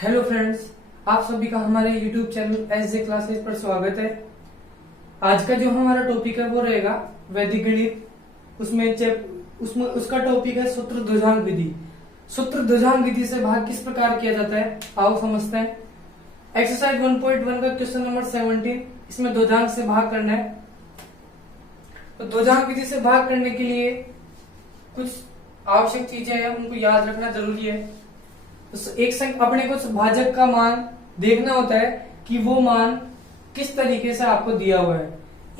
Hello friends, आप सभी का हमारे यूट्यूब चैनल एस जे क्लासेस पर स्वागत है। आज का जो हमारा टॉपिक है वो रहेगा वैदिक गणित। उसमें उसका टॉपिक है सूत्र ध्वजांक विधि। सूत्र ध्वजांक विधि से भाग किस प्रकार किया जाता है, आओ समझते हैं। एक्सरसाइज 1.1 का क्वेश्चन नंबर 17, इसमें ध्वजांक से भाग करना है। तो ध्वजांक विधि से भाग करने के लिए कुछ आवश्यक चीजें हैं, उनको याद रखना जरूरी है। अपने को भाजक का मान देखना होता है कि वो मान किस तरीके से आपको दिया हुआ है।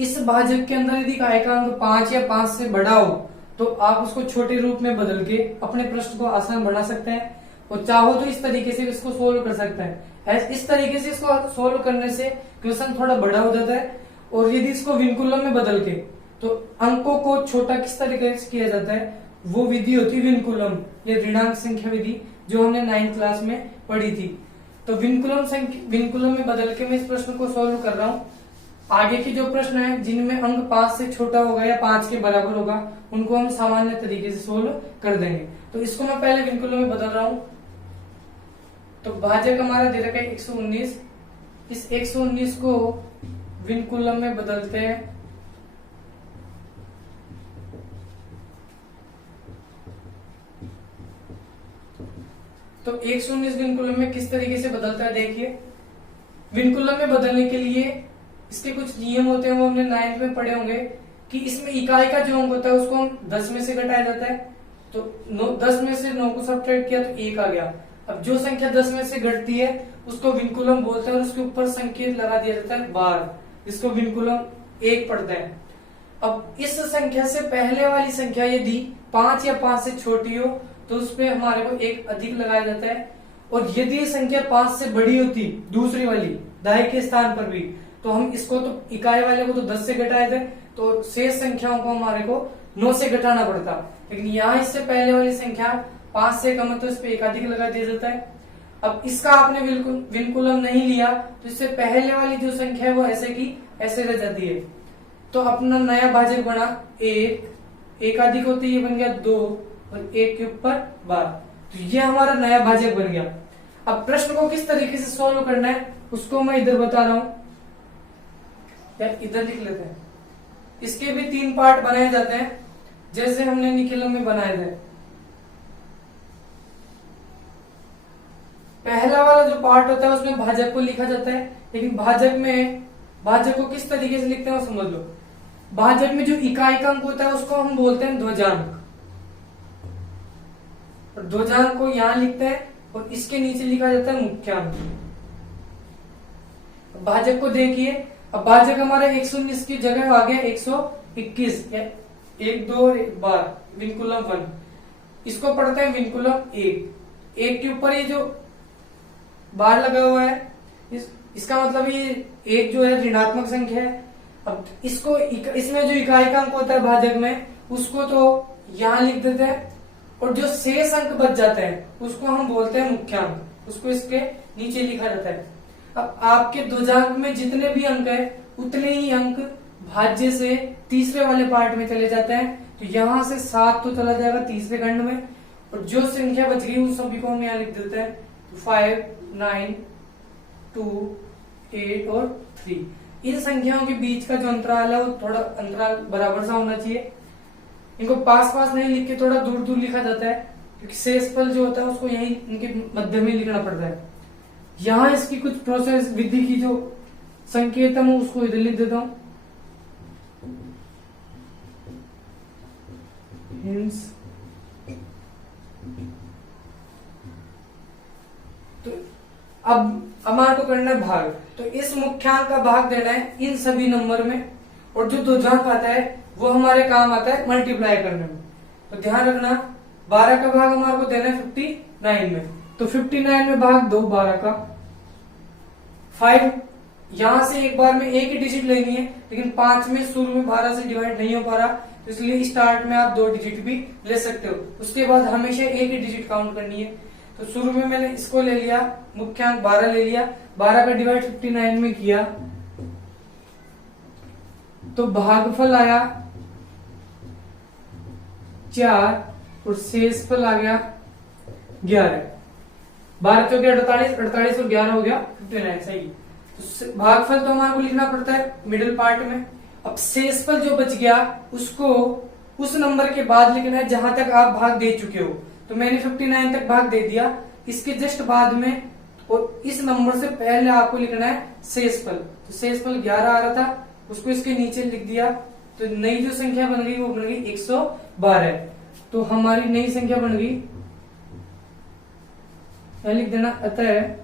इस भाजक के अंदर यदि काय का अंक 5 या 5 से बड़ा हो तो आप उसको छोटे रूप में बदल के अपने प्रश्न को आसान बना सकते हैं, और चाहो तो इस तरीके से इसको सोल्व कर सकते हैं। इस तरीके से इसको सोल्व करने से क्वेश्चन थोड़ा बड़ा हो जाता है। और यदि इसको विनकुलम में बदल के तो अंकों को छोटा किस तरीके से किया जाता है, वो विधि होती है विनकुलम या ऋणांक संख्या विधि, जो हमने 9th क्लास में पढ़ी थी। तो विनकुलम में बदल के मैं इस प्रश्न को सॉल्व कर रहा हूँ। आगे के जो प्रश्न है जिनमें अंक 5 से छोटा होगा या 5 के बराबर होगा, उनको हम सामान्य तरीके से सोल्व कर देंगे। तो इसको मैं पहले विनकुलम में बदल रहा हूँ। तो भाजक हमारा दे रखा है 119। इस 119 को विनकुलम में बदलते हैं। तो 119 विनकुलम में किस तरीके से बदलता है, देखिए। विनकुलम में बदलने के लिए इसके कुछ नियम होते हैं, वो हमने 9th में पढ़े होंगे कि इसमें इकाई का जो अंक होता है उसको हम 10 में से घटाया जाता है। तो 10 में से 9 को सब्ट्रैक्ट किया तो 1 आ गया। अब जो संख्या 10 में से घटती है उसको विनकुलम बोलते हैं, और उसके ऊपर संकेत लगा दिया जाता है बार, जिसको विनकुलम 1 पढ़ते हैं। अब इस संख्या से पहले वाली संख्या यदि 5 या 5 से छोटी हो तो उसपे हमारे को 1 अधिक लगाया जाता है। और यदि ये संख्या 5 से बड़ी होती, दूसरी वाली दाई के स्थान पर भी, तो हम इसको तो इकाई वाले को तो 10 से घटाए थे, तो शेष संख्याओं को हमारे को 9 से घटाना पड़ता। लेकिन यहाँ इससे पहले वाली संख्या 5 से कम है तो इस पे 1 अधिक लगा दिया जाता है। अब इसका आपने विनकुलम नहीं लिया तो इससे पहले वाली जो संख्या है वो ऐसे की ऐसे रह जाती है। तो अपना नया भाजक बना 1 अधिक होते ये बन गया 2, और 1 के ऊपर 12। तो ये हमारा नया भाजक बन गया। अब प्रश्न को किस तरीके से सोल्व करना है उसको मैं इधर बता रहा हूं, या इधर लिख लेते हैं। इसके भी 3 पार्ट बनाए जाते हैं, जैसे हमने निखिलम में बनाए थे। पहला वाला जो पार्ट होता है उसमें भाजक को लिखा जाता है, लेकिन भाजक को किस तरीके से लिखते हैं वो समझ लो। भाजक में जो इकाई का अंक होता है उसको हम बोलते हैं ध्वजांक। ध्वजांक को यहां लिखते हैं और इसके नीचे लिखा जाता है मुख्यांक। भाजक को देखिए, अब भाजक हमारे 119 की जगह आ गया 121, या 1 2 और 1 बार विनकुलम 1। इसको पढ़ते हैं विनकुलम 1 के ऊपर ये जो बार लगा हुआ है इसका मतलब ये 1 जो है ऋणात्मक संख्या है। अब इसको इसमें जो इकाई का अंक होता है भाजक में उसको तो यहां लिख देते हैं, और जो शेष अंक बच जाते हैं उसको हम बोलते हैं मुख्यांक, उसको इसके नीचे लिखा जाता है। अब आपके ध्वजांक में जितने भी अंक है उतने ही अंक भाज्य से तीसरे वाले पार्ट में चले जाते हैं। तो यहां से 7 तो चला जाएगा तीसरे खंड में, और जो संख्या बच गई उन सभी को हम यहाँ लिख देते हैं 5 9 2 8 और 3। इन संख्याओं के बीच का जो अंतराल है वो थोड़ा अंतराल बराबर सा होना चाहिए। इनको पास पास नहीं लिख के थोड़ा दूर दूर लिखा जाता है, क्योंकि शेषफल जो होता है उसको यही इनके मध्य में लिखना पड़ता है। यहाँ इसकी कुछ प्रोसेस विधि की जो संकेत है मैं उसको इधर लिख देता हूं। तो अब हमारे को करना है भाग। तो इस मुख्यांक का भाग देना है इन सभी नंबर में, और जो ध्वजांक आता है वो हमारे काम आता है मल्टीप्लाई करने में। तो ध्यान रखना 12 का भाग हमारे को देना है 59 में। तो 59 में भाग दो 12 का 5। यहां से एक बार में एक ही डिजिट लेनी है, लेकिन 5 में शुरू में 12 से डिवाइड नहीं हो पा रहा, तो इसलिए स्टार्ट में आप 2 डिजिट भी ले सकते हो। उसके बाद हमेशा एक ही डिजिट काउंट करनी है। तो शुरू में मैंने इसको ले लिया, मुख्यांक 12 ले लिया, 12 का डिवाइड 59 में किया तो भागफल आया 4 और शेषफल आ गया 11। 12 चौके 48, 48 और 11 हो गया 59, सही। तो भागफल तो हमारे को लिखना पड़ता है मिडिल पार्ट में। अब शेषफल जो बच गया उसको उस नंबर के बाद लिखना है जहां तक आप भाग दे चुके हो। तो मैंने 59 तक भाग दे दिया, इसके जस्ट बाद में और इस नंबर से पहले आपको लिखना है शेषफल। तो शेषफल 11 आ रहा था, उसको इसके नीचे लिख दिया। तो नई जो संख्या बन गई वो बन गई 112। तो हमारी नई संख्या बन गई, यह लिख देना, अतः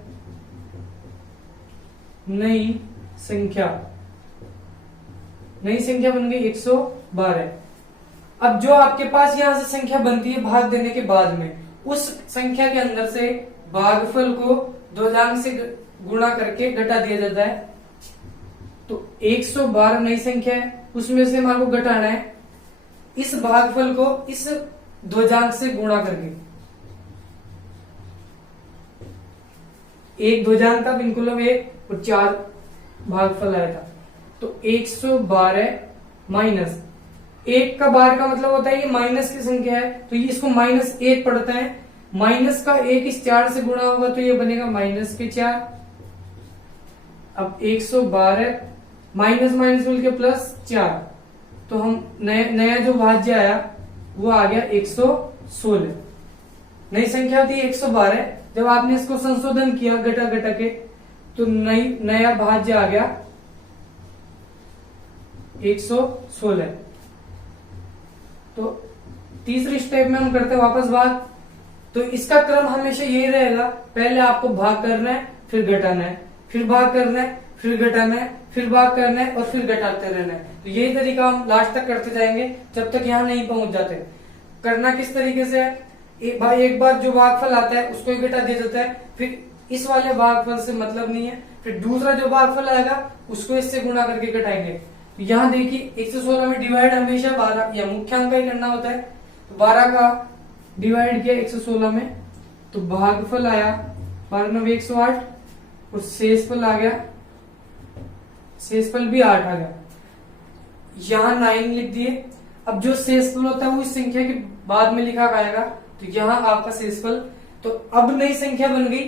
नई संख्या बन गई 112। अब जो आपके पास यहां से संख्या बनती है भाग देने के बाद में, उस संख्या के अंदर से भागफल को 2 अंक से गुणा करके घटा दिया जाता है। तो 112 नई संख्या है, उसमें से हमारे को घटाना है इस भागफल को इस 2 अंक से गुणा करके। एक 2 अंक था, बिल्कुल 1 और 4 भागफल आया था। तो 112 माइनस 1 का बार का मतलब होता है ये माइनस की संख्या है, तो ये इसको -1 पढ़ते हैं। माइनस का 1 इस 4 से गुणा होगा तो ये बनेगा -4। अब 112 माइनस माइनस मिलके +4, तो हम नया जो भाज्य आया वो आ गया 116। नई संख्या थी 112, जब आपने इसको संशोधन किया घटा घटा के तो नया भाज्य आ गया 116। तो तीसरी स्टेप में हम करते हैं वापस भाग। तो इसका क्रम हमेशा यही रहेगा, पहले आपको भाग करना है, फिर घटाना है, फिर भाग करना है, फिर घटाना है, फिर भाग करना है और फिर घटाते रहना है। तो यही तरीका हम लास्ट तक करते जाएंगे जब तक यहाँ नहीं पहुंच जाते। करना किस तरीके से है, एक बार जो भागफल आता है उसको ही घटा दिया जाता है, फिर इस वाले भागफल से मतलब नहीं है, फिर दूसरा जो भागफल आएगा उसको इससे गुणा करके घटाएंगे। यहाँ देखिए 116 में डिवाइड हमेशा 12 या मुख्य अंक का ही करना होता है। तो 12 का डिवाइड किया 116 में, तो भागफल आया 12 108 और शेषफल आ गया, शेषफल भी 8 आ गया। यहाँ 9 लिख दिए। अब जो शेषफल होता है वो इस संख्या के बाद में लिखा आएगा, तो यहाँ आपका शेषफल। तो अब नई संख्या बन गई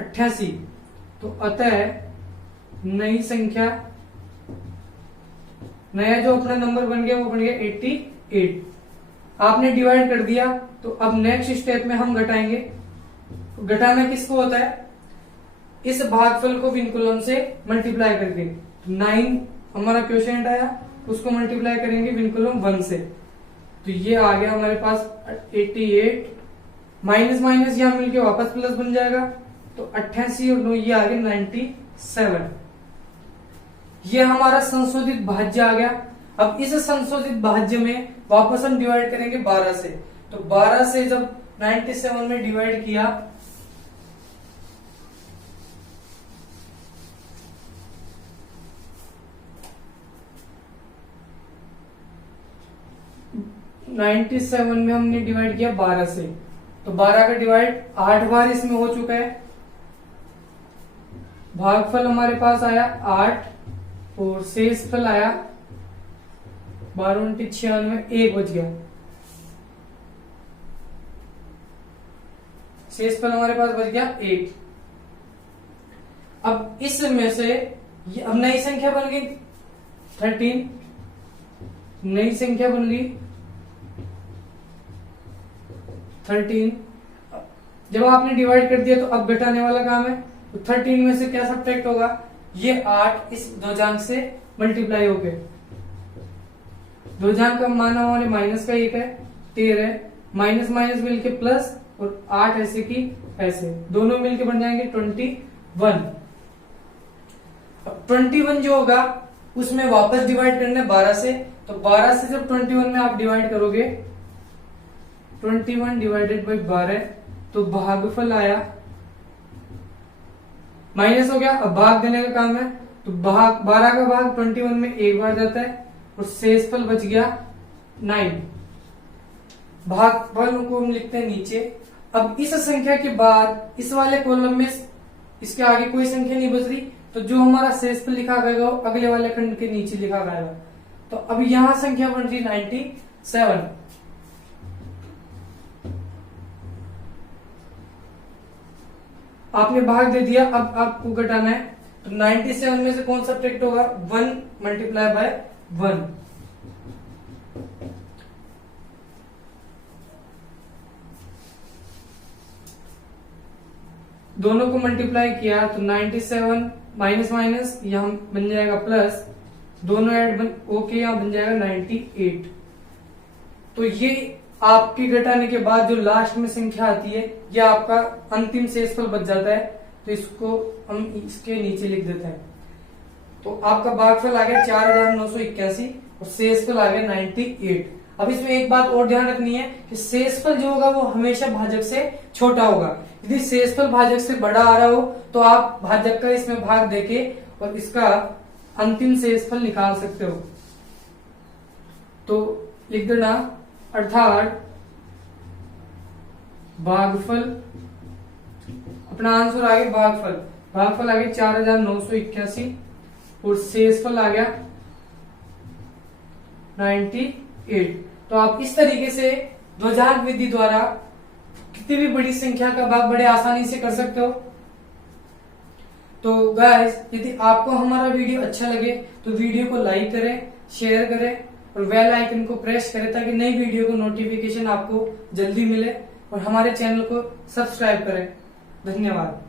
88। तो अतः नई संख्या, नया जो अपना नंबर बन गया वो बन गया 88। आपने डिवाइड कर दिया, तो अब नेक्स्ट स्टेप में हम घटाएंगे। घटाना किसको होता है, इस भागफल को विनकुलम से मल्टीप्लाई करके। 9 हमारा क्वोशिएंट आया, उसको मल्टीप्लाई करेंगे विनकुलम 1 से, तो ये आ गया हमारे पास 88। माइनस माइनस यहां मिलके वापस प्लस बन जाएगा, तो 88 और 9 ये आ गया 97। ये हमारा संशोधित भाज्य आ गया। अब इस संशोधित भाज्य में वापस हम डिवाइड करेंगे 12 से। तो 12 से जब 97 में डिवाइड किया, में हमने डिवाइड किया 12 से, तो 12 का डिवाइड 8 बार इसमें हो चुका है। भागफल हमारे पास आया 8 और शेषफल आया 12 × 96, 1 बच गया। शेषफल हमारे पास बच गया 1। अब इसमें से अब नई संख्या बन गई 13, नई संख्या बन गई 13। जब आपने डिवाइड कर दिया तो अब घटाने वाला काम है। तो 13 में से क्या सब्ट्रैक्ट होगा, ये 8 इस 2 अंक से मल्टीप्लाई हो गए। 2 अंक का मान हमारे माइनस का 1 है, 13, माइनस माइनस मिलके प्लस और 8 ऐसे की ऐसे, दोनों मिलके बन जाएंगे 21। अब 21 जो होगा उसमें वापस डिवाइड करना है 12 से। तो 12 से जब 21 में आप डिवाइड करोगे 21 डिवाइडेड बाई 12, तो भागफल आया, माइनस हो गया। अब भाग देने का काम है, तो भाग 12 का भाग 21 में एक बार जाता है और शेषफल बच गया 9। भागफल को हम लिखते हैं नीचे। अब इस संख्या के बाद इस वाले कॉलम में इसके आगे कोई संख्या नहीं बच रही, तो जो हमारा शेषफल लिखा गया वो अगले वाले खंड के नीचे लिखा गया। तो अब यहां संख्या बन रही 97। आपने भाग दे दिया, अब आपको घटाना है। तो 97 में से कौन सा सब्ट्रैक्ट होगा? 1 मल्टीप्लाई बाय 1। दोनों को मल्टीप्लाई किया तो 97 माइनस माइनस यहां बन जाएगा प्लस, दोनों ऐड ओके यहां बन जाएगा 98। तो ये आपके घटाने के बाद जो लास्ट में संख्या आती है, ये आपका अंतिम शेषफल बच जाता है। तो इसको हम इसके नीचे लिख देते हैं। तो आपका भागफल आ गया 4981 और शेषफल आ गया 98। अब इसमें एक बात और ध्यान रखनी है कि शेषफल जो होगा वो हमेशा भाजक से छोटा होगा। यदि शेषफल भाजक से बड़ा आ रहा हो तो आप भाजक का इसमें भाग देके और इसका अंतिम शेषफल निकाल सकते हो। तो लिख देना, अर्थात भागफल, अपना आंसर आ गया भागफल आ गया 4981 और शेषफल आ गया 98। तो आप इस तरीके से ध्वजांक विधि द्वारा कितनी भी बड़ी संख्या का भाग बड़े आसानी से कर सकते हो। तो गाइस, यदि आपको हमारा वीडियो अच्छा लगे तो वीडियो को लाइक करें, शेयर करें और बेल आइकन को प्रेस करें ताकि नई वीडियो को नोटिफिकेशन आपको जल्दी मिले, और हमारे चैनल को सब्सक्राइब करें। धन्यवाद।